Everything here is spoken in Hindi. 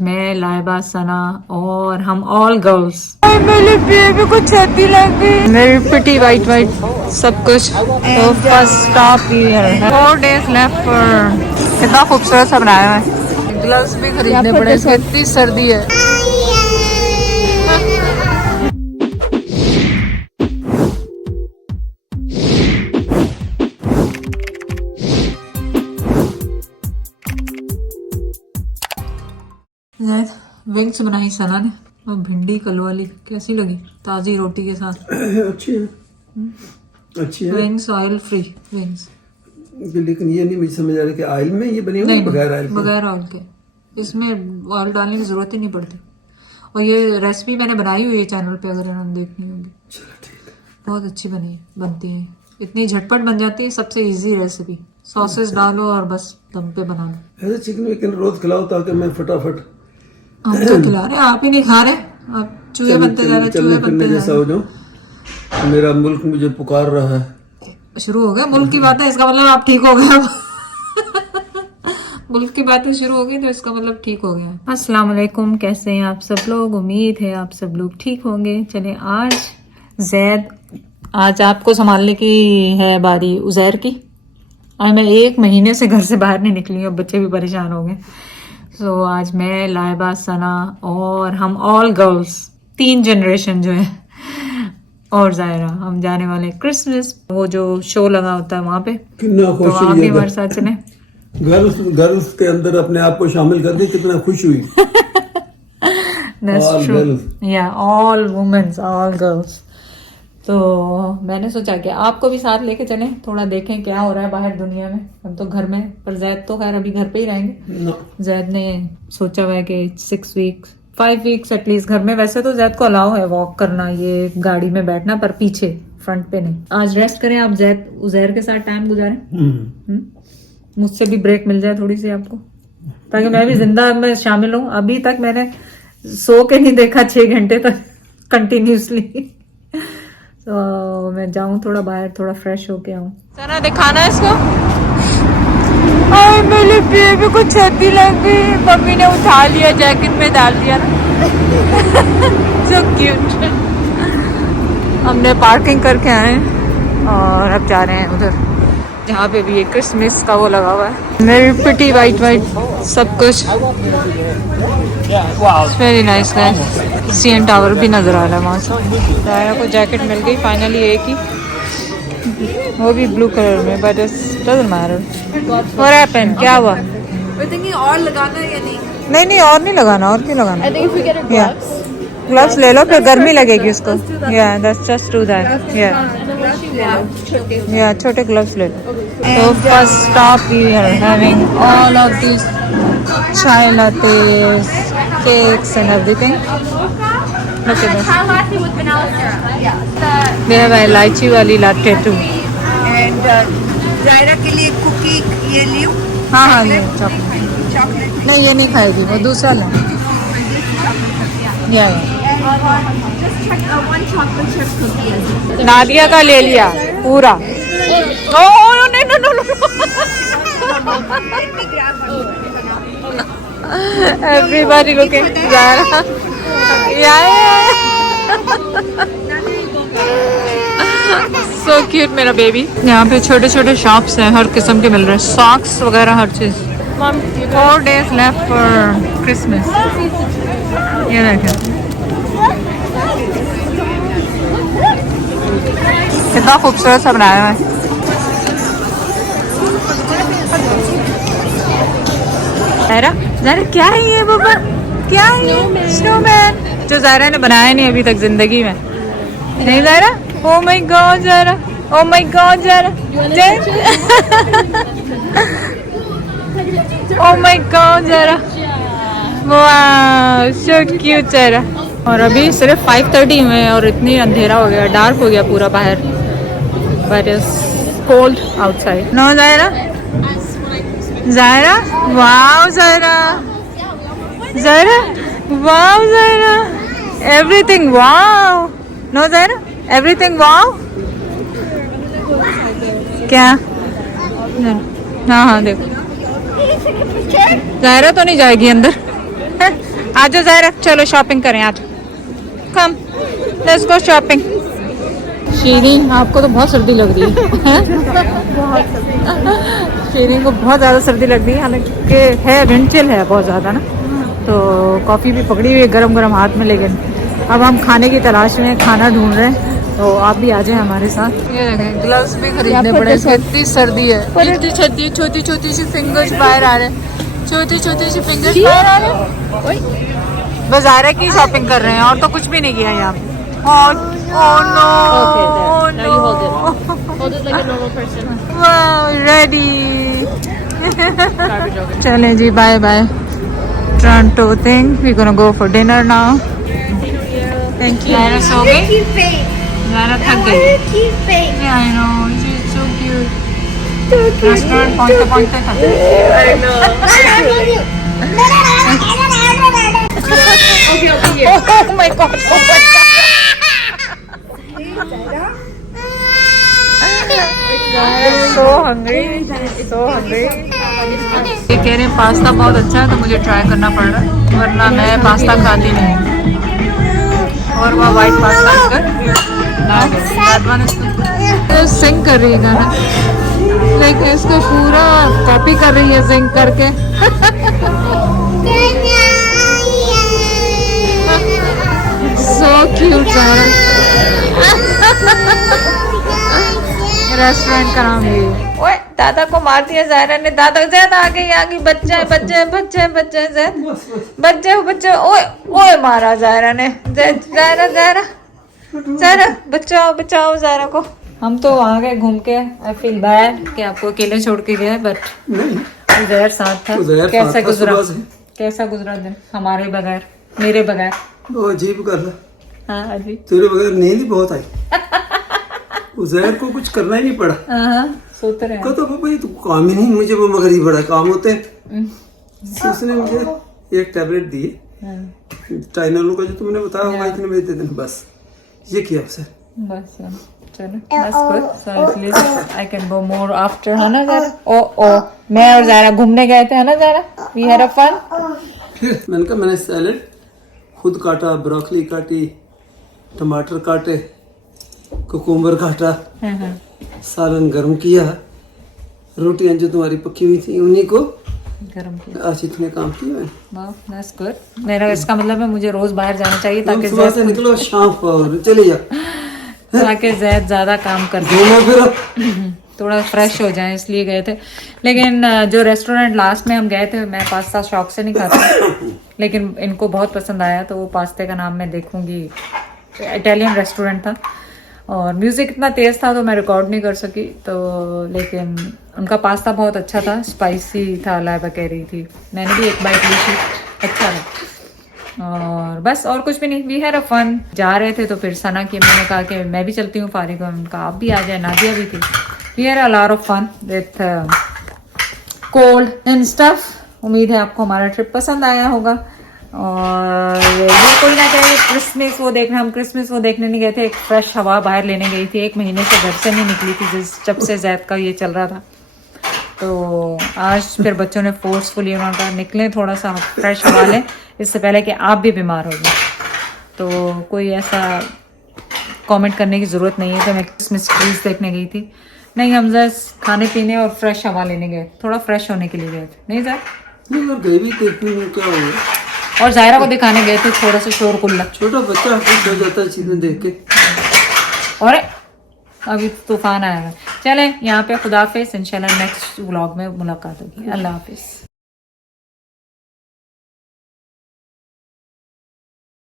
मैं लाइबा सना और हम ऑल गर्ल्स। मेरी बेबी को छाती लग गई, मेरी प्रिटी वाइट वाइट सब कुछ। तो फर्स्ट स्टॉप हियर है, 4 days लेफ्ट फॉर। कितना खूबसूरत सा बनाया है। ग्लव्स भी खरीदने पड़े, इतनी सर्दी है। विंग्स बनाई सना ने और भिंडी कलो वाली। कैसी लगी ताजी रोटी के साथ? अच्छी है, अच्छी है। Wings oil free wings. लेकिन ये नहीं मुझे समझ आ रहा कि ऑयल में ये बनी हुई है बगैर ऑयल के? बगैर ऑयल के, इसमें ऑयल डालने की जरूरत ही नहीं पड़ती। और ये रेसिपी मैंने बनाई हुई है चैनल पे, अगर इन्होंने देखनी होगी। चलो ठीक है। बहुत अच्छी बनती है, इतनी झटपट बन जाती है। सबसे इजी रेसिपी, सॉसेस डालो और बस दम पे बना लो। ऐसे चिकन विकन रोज खिलाओ ताकि मैं फटाफट। हम तो खिला रहे, आप ही नहीं खा रहे। आप चूहे बनते जा रहे, चूहे बनते जा जैसा हो जाओ। मेरा मुल्क मुझे पुकार रहा है। शुरू हो गया मुल्क की बातें, इसका मतलब आप ठीक हो गए। मुल्क की बातें शुरू हो गई तो इसका मतलब ठीक हो गया। अस्सलाम वालेकुम, कैसे हैं आप सब लोग? उम्मीद है आप सब लोग ठीक होंगे। चले आज आपको संभालने की है बारी उज़ैर की। आज मैं 1 महीने से घर से बाहर नहीं निकली हूँ, बच्चे भी परेशान हो गए। तो आज मैं लाइबा सना और हम ऑल गर्ल्स 3 जनरेशन जो है और जायरा, हम जाने वाले क्रिसमस, वो जो शो लगा होता है वहां पे। तो आप भी हमारे साथ चले। गर्ल्स के अंदर अपने आप को शामिल कर दी, कितना खुश हुई। That's true. Yeah, all women, all girls. तो मैंने सोचा कि आपको भी साथ लेके चलें, थोड़ा देखें क्या हो रहा है बाहर दुनिया में। हम तो घर में, पर जैद तो खैर अभी घर पे ही रहेंगे। जैद ने सोचा हुआ है कि 5 वीक्स एटलीस्ट घर में। वैसे तो जैद को अलाउ है वॉक करना, ये गाड़ी में बैठना, पर पीछे, फ्रंट पे नहीं। आज रेस्ट करें आप, जैद उज़ैर के साथ टाइम गुजारें। मुझसे भी ब्रेक मिल जाए थोड़ी सी आपको, ताकि मैं भी जिंदा में शामिल हूँ। अभी तक मैंने सो के नहीं देखा 6 घंटे तक कंटिन्यूसली। तो मैं जाऊं थोड़ा बाहर, थोड़ा फ्रेश होके आऊं। सना दिखाना है इसको। मेरे बेबी को छाती लग गई, मम्मी ने उठा लिया, जैकेट में डाल दिया ना। So cute. हमने पार्किंग करके आए और अब जा रहे हैं उधर जहाँ पे भी ये क्रिसमस का वो लगा हुआ है। मेरी प्रिटी वाइट सब कुछ। Very nice guys. CN tower भी नजर आ रहा है वहाँ से। दायरा को जैकेट मिल गई फाइनली, एक ही, वो भी ब्लू कलर में, but it doesn't matter. What happened, क्या हुआ? और लगाना या नहीं? नहीं और नहीं लगाना, और क्यों लगाना? ग्लव्स ले लो, फिर गर्मी लगेगी उसको। या दैट्स जस्ट डू दैट। या छोटे ग्लव्स ले लो। तो first stop here having all of this चाय lattes, cakes and everything. Look at this. They have a lychee वाली latte too. And जायरा के लिए कुकी ये लियो। हाँ ले चॉकलेट। नहीं ये नहीं खाएगी, वो दूसरा ले। या नादिया का ले लिया पूरा। ओह Everybody looking. So cute मेरा बेबी। यहाँ पे छोटे छोटे शॉप्स हैं, हर किस्म के मिल रहे हैं, सॉक्स वगैरह हर चीज। 4 days left for क्रिसमस। ये देखें कितना खूबसूरत सा बनाया है। ज़ायरा क्या है ये बाबा? क्या है? स्नोमैन जो ज़ायरा ने बनाया नहीं अभी तक जिंदगी में। नहीं Zaira? Oh my God Zaira, oh my God Zaira, oh my God Zaira, वाह सो क्यूट ज़ायरा। और अभी सिर्फ 5:30 हुए हैं और इतनी अंधेरा हो गया, डार्क हो गया पूरा बाहर, but it's cold outside. No Zaira, Zaira, wow Zaira, Zaira, wow Zaira, everything wow. No Zaira, everything wow. क्या? हाँ देखो, ज़ायरा तो नहीं जाएगी अंदर। आ जाओ ज़ायरा, चलो शॉपिंग करें आज। Come let's go shopping. Shirin, आपको तो बहुत सर्दी लग रही है। शीरीन को बहुत ज़्यादा सर्दी लग रही है, हालांकि है विंड चिल है बहुत ज़्यादा ना, तो कॉफ़ी भी पकड़ी हुई है गरम गरम हाथ में। लेकिन अब हम खाने की तलाश में खाना ढूंढ रहे हैं, तो आप भी आ जाए हमारे साथ। ये देखें ग्लव्स भी खरीदने पड़े, इतनी सर्दी है, इतनी सर्दी। छोटी छोटी सी फिंगर्स बाहर आ रहे हैं, छोटी छोटी सी फिंगर्स बाहर आ रहे हैं। बस ज़ायरा की शॉपिंग कर रहे हैं और तो कुछ भी नहीं किया यहाँ पे। Oh no! Okay, there. Now you hold it. Hold it like a normal person. Wow, ready. Garbage over. चलें जी, bye bye. Toronto thing. We're gonna go for dinner now. Thank you. Zaira सो गई? ज़ायरा थक गई। Yeah, I know. She's so cute. Restaurant पहुंचते पहुंचते थक गई। Oh my God. So hungry, so hungry. ये कह रहे हैं पास्ता बहुत अच्छा है, तो मुझे ट्राई करना पड़ रहा है, वरना मैं पास्ता खाती नहीं। और वह वाइट पास्ता कर सिंग कर रही है गाना, लेकिन इसको पूरा कॉपी कर रही है सिंग करके। So cute Zaira. रेस्टोरेंट का नाम ये। ओए दादा को मार दिया ज़ायरा ने। दादा ज़ैद आ गई बच्चे बच्चे बच्चे बच्चे ज़ैद बच्चे बच्चे। ओए ओए मारा ज़ायरा ने। ज़ायरा ज़ायरा ज़ायरा बचाओ बचाओ ज़ायरा को। हम तो वहाँ गए घूम के। आई फील बैड कि आपको अकेले छोड़ के गए, बट ज़ाहिर साथ था। कैसा गुजरा, कैसा गुजरा दिन हमारे बगैर, मेरे बगैर? वो अजीब कर रहा। हाँ अभी तेरे बगैर नींद ही बहुत आई। उज़ैर को कुछ करना ही नहीं पड़ा। सोते रहे। कहता पापा ये तो काम ही नहीं, मुझे वो मगर ही बड़ा काम होते हैं। उसने मुझे एक टैबलेट दी, टाइनोलो का, जो तुमने बताया होगा इतने में दे देना, बस ये किया उसे। बस चलो, that's good. So at least I can go more after, है ना ज़ायरा? ओ मैं और ज़ायरा घूमने गए थे, है ना Zaira? We had a fun. फिर मैंने कहा मैंने सैलेड खुद काटा, ब्रोकली काटी, टमाटर काटे, कुकुम्बर काटा, सालन गर्म किया, रोटियां जो तुम्हारी पकी हुई थी उन्हीं को गरम किया। आज इतने काम किए मैंने। वाह, that's good. मेरा इसका मतलब है मुझे रोज बाहर जाना चाहिए ताकि सुबह से निकलो शाम को चले जा, ताकि ज़ैद ज्यादा काम कर दे, घूमो फिरो, थोड़ा फ्रेश हो जाए, इसलिए गए थे। लेकिन जो रेस्टोरेंट लास्ट में हम गए थे, मैं पास्ता शौक से नहीं खाता, लेकिन इनको बहुत पसंद आया, तो वो पास्ते का नाम मैं देखूंगी। इटालियन रेस्टोरेंट था और म्यूज़िक इतना तेज़ था तो मैं रिकॉर्ड नहीं कर सकी, तो लेकिन उनका पास्ता बहुत अच्छा था, स्पाइसी था, लाइबा कह रही थी, मैंने भी एक बाइट ली थी, अच्छा था। और बस और कुछ भी नहीं, वी हैड अ फन। जा रहे थे तो फिर सना की मैंने कहा कि मैं भी चलती हूँ फारिग, उनका आप भी आ जाए, नादिया भी थी। We had a lot of fun with cold and stuff. उम्मीद है आपको हमारा ट्रिप पसंद आया होगा। और ये कोई ना कहे क्रिसमस वो देखना, हम क्रिसमस वो देखने नहीं गए थे, एक फ्रेश हवा बाहर लेने गई थी। 1 महीने से घर से नहीं निकली थी जब से ज़ैद का ये चल रहा था, तो आज फिर बच्चों ने फोर्सफुली उन्होंने कहा निकलें, थोड़ा सा फ्रेश हवा लें, इससे पहले कि आप भी बीमार हो जाए। तो कोई ऐसा कमेंट करने की ज़रूरत नहीं है कि मैं क्रिसमस ट्रीज देखने गई थी, नहीं, हम जस्ट खाने पीने और फ्रेश हवा लेने गए, थोड़ा फ्रेश होने के लिए गए थे। नहीं सर गए भी देखने में क्या हुआ, और ज़ायरा को दिखाने गए थे, थोड़ा सा शोर गुल्ला, छोटा बच्चा खुश हो जाता है चीजें देख के। और अभी तूफान आएगा। चलें यहाँ पे, खुदा हाफिज़, इंशाल्लाह नेक्स्ट व्लॉग में मुलाकात होगी। अल्लाह हाफिज़।